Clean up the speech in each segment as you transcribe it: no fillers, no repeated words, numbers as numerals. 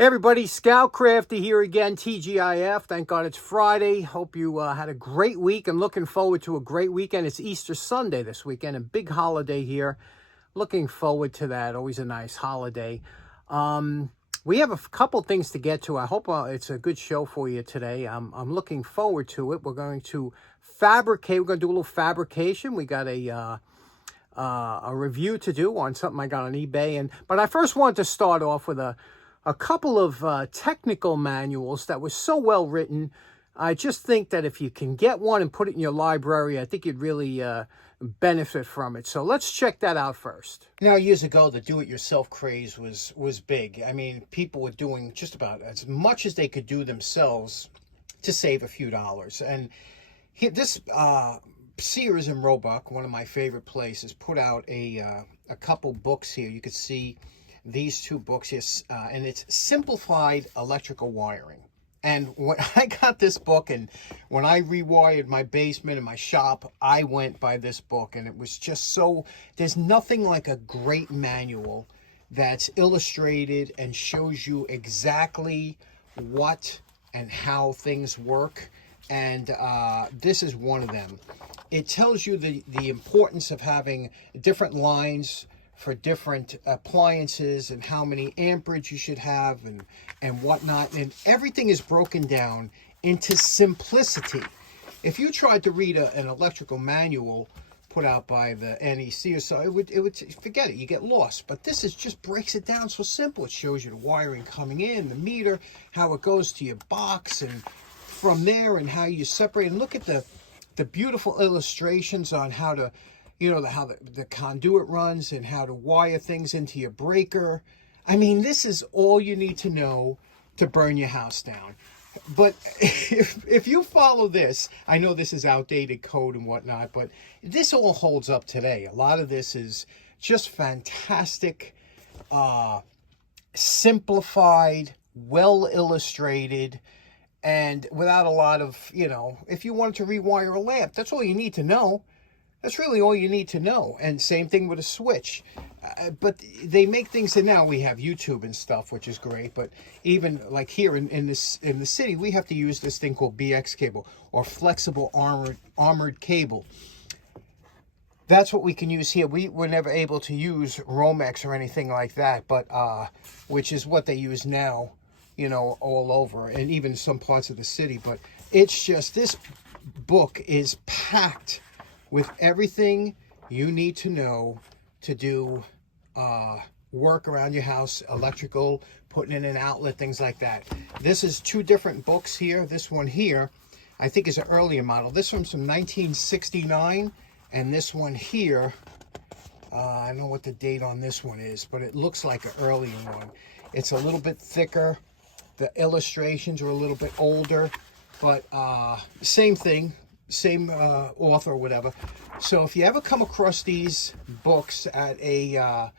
Hey everybody, Scout Crafty here again, TGIF. Thank God it's Friday. Hope you had a great week. I'm looking forward to a great weekend. It's Easter Sunday this weekend, a big holiday here. Looking forward to that. Always a nice holiday. We have a couple things to get to. I hope it's a good show for you today. I'm looking forward to it. We're going to fabricate. We're going to do a little fabrication. We got a review to do on something I got on eBay. But I first wanted to start off with a couple of technical manuals that were so well written. I just think that if you can get one and put it in your library, I think you'd really benefit from it. So let's check that out first. Now, years ago, the do-it-yourself craze was big. I mean, people were doing just about as much as they could do themselves to save a few dollars. And this Sears and Roebuck, one of my favorite places, put out a couple books here. You could see these two books here, and it's Simplified Electrical Wiring. And when I got this book, and when I rewired my basement and my shop, I went by this book, and it was just so, there's nothing like a great manual that's illustrated and shows you exactly what and how things work. And this is one of them. It tells you the importance of having different lines for different appliances and how many amperage you should have and whatnot. And everything is broken down into simplicity. If you tried to read an electrical manual put out by the NEC or so, it would forget it, you get lost. But this just breaks it down so simple. It shows you the wiring coming in, the meter, how it goes to your box, and from there, and how you separate. And look at the beautiful illustrations on how to, how the conduit runs and how to wire things into your breaker. I mean, this is all you need to know to burn your house down. But if you follow this, I know this is outdated code and whatnot, but this all holds up today. A lot of this is just fantastic, simplified, well illustrated, and without a lot of, if you wanted to rewire a lamp, that's all you need to know. That's really all you need to know. And same thing with a switch. But they make things, and now we have YouTube and stuff, which is great. But even like here in the city, we have to use this thing called BX cable, or flexible armored cable. That's what we can use here. We were never able to use Romex or anything like that, but which is what they use now, all over, and even some parts of the city. But it's just, this book is packed with everything you need to know to do work around your house, electrical, putting in an outlet, things like that. This is two different books here. This one here, I think, is an earlier model. This one's from 1969, and this one here, I don't know what the date on this one is, but it looks like an earlier one. It's a little bit thicker. The illustrations are a little bit older, but same thing. Same author or whatever. So if you ever come across these books at a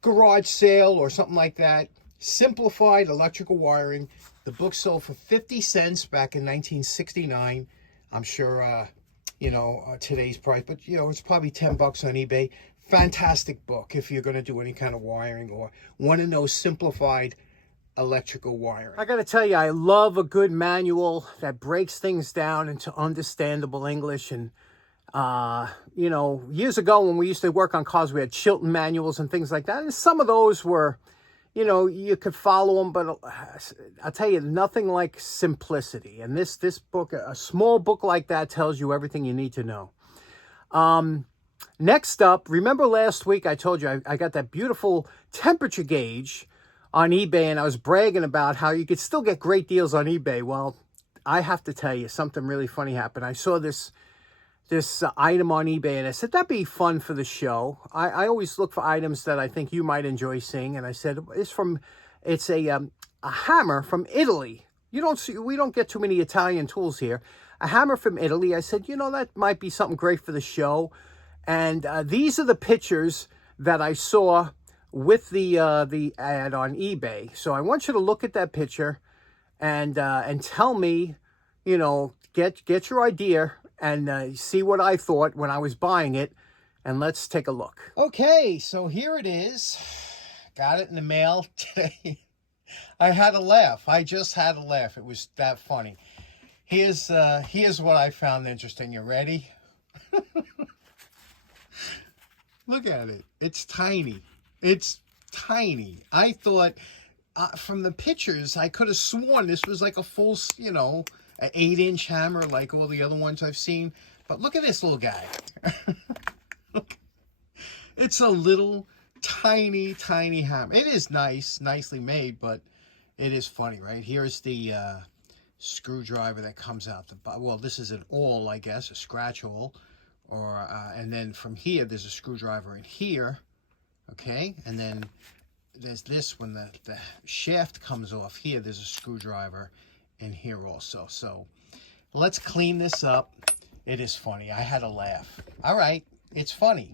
garage sale or something like that, Simplified Electrical Wiring, the book sold for 50 cents back in 1969. I'm sure, today's price, but, it's probably 10 bucks on eBay. Fantastic book if you're going to do any kind of wiring or want to know simplified electrical wiring. I got to tell you, I love a good manual that breaks things down into understandable English. And, years ago when we used to work on cars, we had Chilton manuals and things like that. And some of those were, you could follow them, but I'll tell you, nothing like simplicity. And this book, a small book like that, tells you everything you need to know. Next up, remember last week I told you I got that beautiful temperature gauge on eBay, and I was bragging about how you could still get great deals on eBay. Well, I have to tell you, something really funny happened. I saw this item on eBay, and I said, that'd be fun for the show. I always look for items that I think you might enjoy seeing, and I said, it's a hammer from Italy. We don't get too many Italian tools here. A hammer from Italy. I said, that might be something great for the show. And these are the pictures that I saw with the ad on eBay. So I want you to look at that picture and tell me, get your idea and see what I thought when I was buying it, and let's take a look. Okay, so here it is. Got it in the mail today. I had to laugh. I just had to laugh. It was that funny. Here's what I found interesting. You ready? Look at it. It's tiny. It's tiny. I thought from the pictures, I could have sworn this was like a full, you know, an 8-inch hammer like all the other ones I've seen. But look at this little guy. Look. It's a little tiny, tiny hammer. It is nice, nicely made, but it is funny, right? Here's the screwdriver that comes out the bottom. Well, this is an awl, I guess, a scratch awl. Or and then from here, there's a screwdriver in here, okay? And then there's this, when the shaft comes off here, there's a screwdriver in here also. So let's clean this up. It is funny. I had to laugh. All right, it's funny.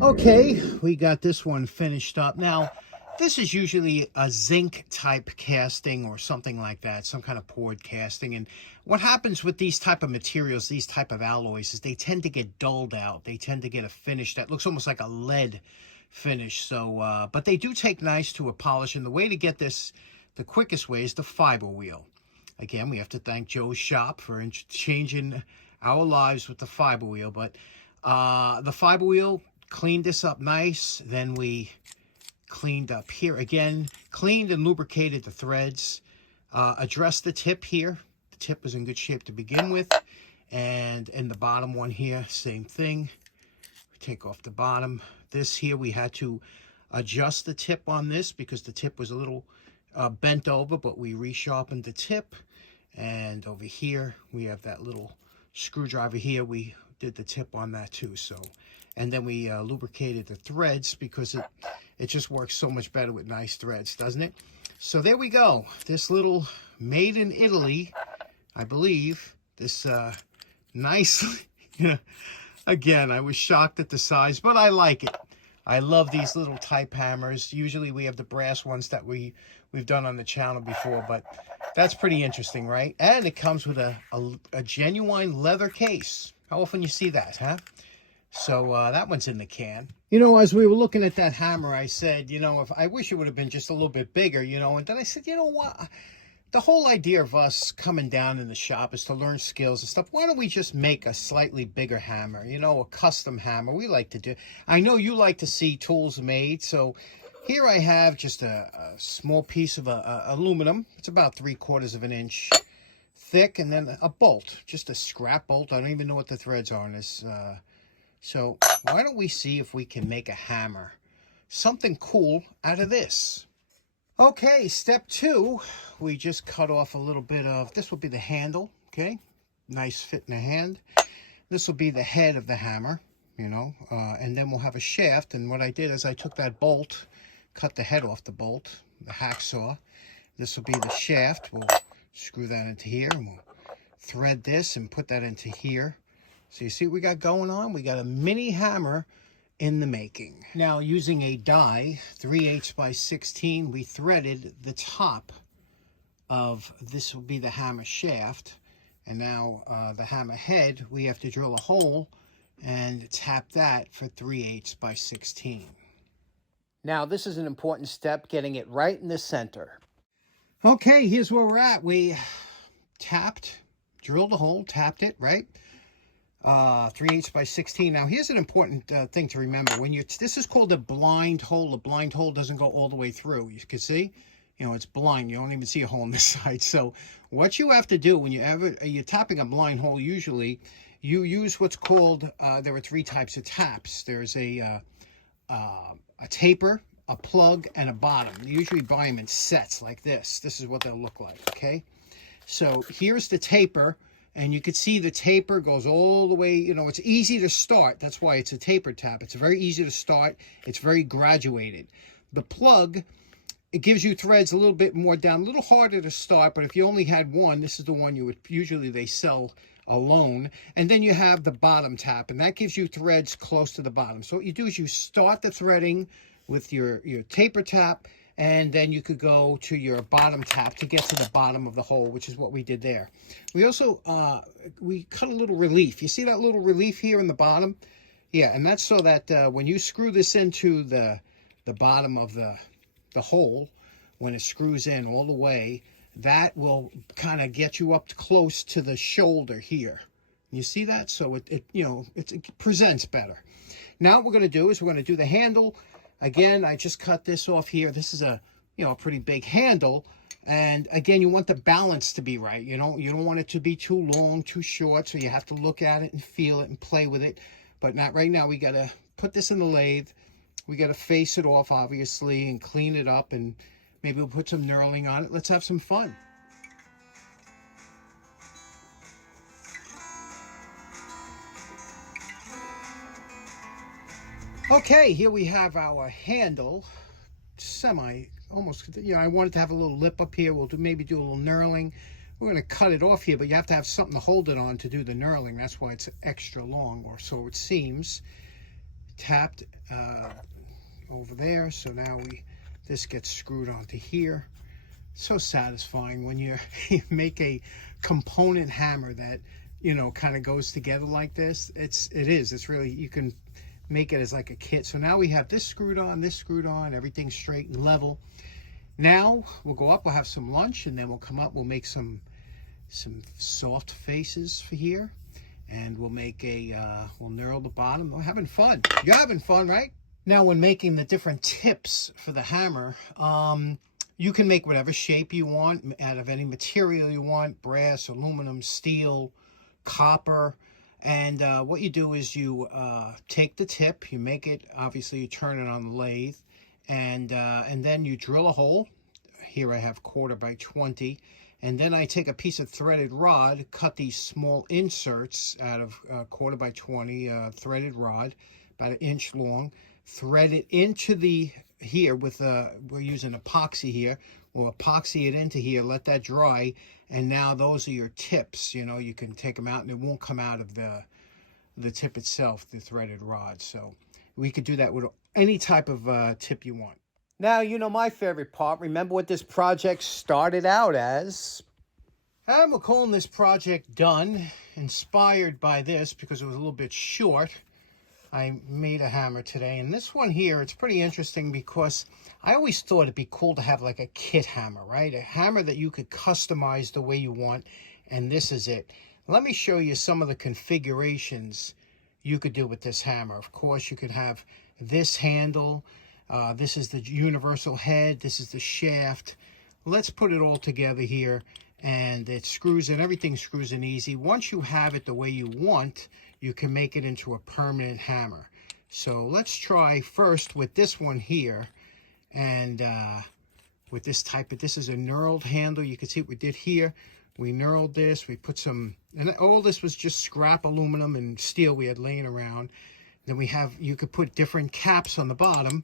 Okay, we got this one finished up. Now, this is usually a zinc type casting or something like that, some kind of poured casting. And what happens with these type of materials, these type of alloys, is they tend to get dulled out. They tend to get a finish that looks almost like a lead finish. So, but they do take nice to a polish. And the way to get this, the quickest way, is the fiber wheel. Again, we have to thank Joe's shop for changing our lives with the fiber wheel. But the fiber wheel cleaned this up nice. Then we cleaned up here again, cleaned and lubricated the threads, addressed the tip here. The tip was in good shape to begin with. And in the bottom one here, same thing. Take off the bottom. This here, we had to adjust the tip on this because the tip was a little bent over, but we resharpened the tip. And over here, we have that little screwdriver here. We did the tip on that too. So, and then we lubricated the threads because it just works so much better with nice threads, doesn't it? So there we go. This little made in Italy, I believe, this nice, again, I was shocked at the size, but I like it. I love these little type hammers. Usually we have the brass ones that we've done on the channel before, but that's pretty interesting, right? And it comes with a genuine leather case. How often you see that, huh? So that one's in the can. You know, as we were looking at that hammer, I said, you know, I wish it would have been just a little bit bigger, you know. And then I said, you know what? The whole idea of us coming down in the shop is to learn skills and stuff. Why don't we just make a slightly bigger hammer, you know, a custom hammer? We like to do. I know you like to see tools made. So here I have just a small piece of aluminum. It's about 3/4 of an inch thick. And then a bolt, just a scrap bolt. I don't even know what the threads are on this. So why don't we see if we can make a hammer, something cool out of this. Okay, step 2, we just cut off a little bit of, this will be the handle, okay? Nice fit in the hand. This will be the head of the hammer, you know, and then we'll have a shaft. And what I did is I took that bolt, cut the head off the bolt, the hacksaw. This will be the shaft. We'll screw that into here, and we'll thread this and put that into here. So you see what we got going on? We got a mini hammer in the making. Now, using a die, 3/8 by 16, we threaded the top of, this will be the hammer shaft. And now the hammer head, we have to drill a hole and tap that for 3/8 by 16. Now, this is an important step, getting it right in the center. Okay, here's where we're at. We tapped, drilled a hole, tapped it, right? 3/8 by 16. Now, here's an important thing to remember. When this is called a blind hole. A blind hole doesn't go all the way through. You can see, you know, it's blind. You don't even see a hole on this side. So what you have to do when you're tapping a blind hole, usually you use what's called, there are 3 types of taps. There's a taper, a plug, and a bottom. You usually buy them in sets like this. This is what they'll look like, okay? So here's the taper. And you can see the taper goes all the way, you know, it's easy to start. That's why it's a taper tap. It's very easy to start. It's very graduated. The plug, it gives you threads a little bit more down, a little harder to start, but if you only had one, this is the one you would, usually they sell alone. And then you have the bottom tap, and that gives you threads close to the bottom. So what you do is you start the threading with your taper tap, and then you could go to your bottom tap to get to the bottom of the hole, which is what we did there. We also, we cut a little relief. You see that little relief here in the bottom? Yeah, and that's so that when you screw this into the bottom of the hole, when it screws in all the way, that will kind of get you up close to the shoulder here. You see that? So it presents better. Now what we're going to do is we're going to do the handle. Again, I just cut this off here. This is a pretty big handle. And again, you want the balance to be right. You don't want it to be too long, too short. So you have to look at it and feel it and play with it. But not right now. We got to put this in the lathe. We got to face it off, obviously, and clean it up. And maybe we'll put some knurling on it. Let's have some fun. Okay, here we have our handle, almost, I wanted to have a little lip up here. We'll maybe do a little knurling. We're going to cut it off here, but you have to have something to hold it on to do the knurling. That's why it's extra long, or so it seems. Tapped over there, so now this gets screwed onto here. So satisfying when you make a component hammer that, kind of goes together like this. It's really, you can make it as like a kit. So now we have this screwed on, everything's straight and level. Now we'll go up, we'll have some lunch, and then we'll come up, we'll make some soft faces for here, and we'll make we'll knurl the bottom. We're having fun. You're having fun, right? Now when making the different tips for the hammer, you can make whatever shape you want out of any material you want: brass, aluminum, steel, copper. And what you do is you take the tip, you make it, obviously you turn it on the lathe, and then you drill a hole. Here I have 1/4 by 20, and then I take a piece of threaded rod, cut these small inserts out of 1/4 by 20 threaded rod, about 1 inch long, thread it into here with we're using epoxy here. We'll epoxy it into here, let that dry, and now those are your tips. You can take them out and it won't come out of the tip itself, the threaded rod. So we could do that with any type of tip you want. Now, my favorite part. Remember what this project started out as? And we're calling this project done, inspired by this because it was a little bit short. I made a hammer today, and this one here, it's pretty interesting because I always thought it'd be cool to have like a kit hammer, right? A hammer that you could customize the way you want, and this is it. Let me show you some of the configurations you could do with this hammer. Of course, you could have this handle. This is the universal head. This is the shaft. Let's put it all together here, and it screws in. Everything screws in easy. Once you have it the way you want, you can make it into a permanent hammer. So let's try first with this one here, and with this this is a knurled handle. You can see what we did here. We knurled this, we put some, and all this was just scrap aluminum and steel we had laying around. Then you could put different caps on the bottom.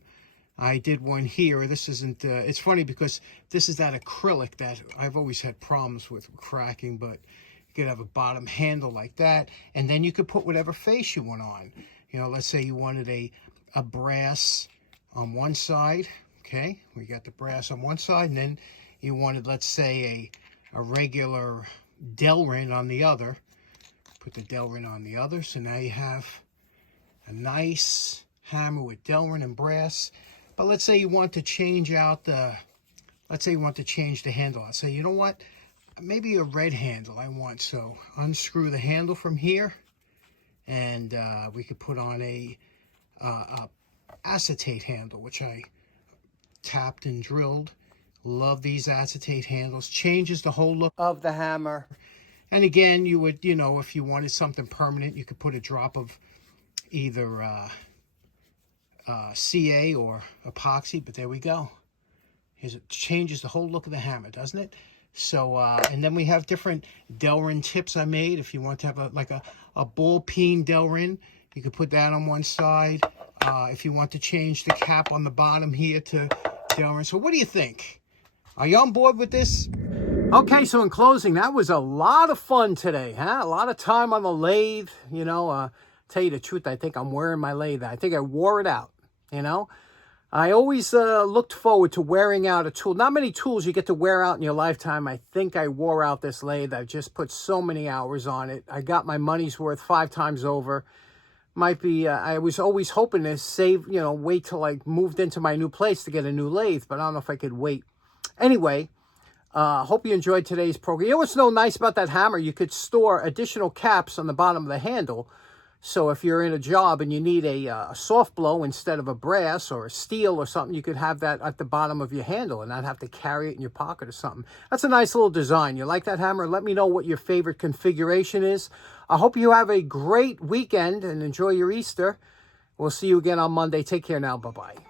I did one here. This isn't, it's funny because this is that acrylic that I've always had problems with cracking, but you could have a bottom handle like that, and then you could put whatever face you want on. Let's say you wanted a brass on one side. Okay, we got the brass on one side, and then you wanted, let's say, a regular Delrin on the other. Put the Delrin on the other, so now you have a nice hammer with Delrin and brass. But let's say you want to change out let's say you want to change the handle. I'll say, you know what? Maybe a red handle I want. So unscrew the handle from here, and we could put on a acetate handle, which I tapped and drilled. Love these acetate handles. Changes the whole look of the hammer. And again, you would, if you wanted something permanent, you could put a drop of either CA or epoxy. But there we go. It changes the whole look of the hammer, doesn't it? So, and then we have different Delrin tips I made. If you want to have a ball peen Delrin, you could put that on one side. If you want to change the cap on the bottom here to Delrin. So what do you think? Are you on board with this? Okay, so in closing, that was a lot of fun today, huh? A lot of time on the lathe, tell you the truth, I think I'm wearing my lathe. I think I wore it out, I always looked forward to wearing out a tool. Not many tools you get to wear out in your lifetime. I think I wore out this lathe. I've just put so many hours on it. I got my money's worth 5 times over. Might be, I was always hoping to save, wait till I moved into my new place to get a new lathe, but I don't know if I could wait. Anyway, hope you enjoyed today's program. You know what's so nice about that hammer? You could store additional caps on the bottom of the handle. So if you're in a job and you need a soft blow instead of a brass or a steel or something, you could have that at the bottom of your handle and not have to carry it in your pocket or something. That's a nice little design. You like that hammer? Let me know what your favorite configuration is. I hope you have a great weekend and enjoy your Easter. We'll see you again on Monday. Take care now. Bye-bye.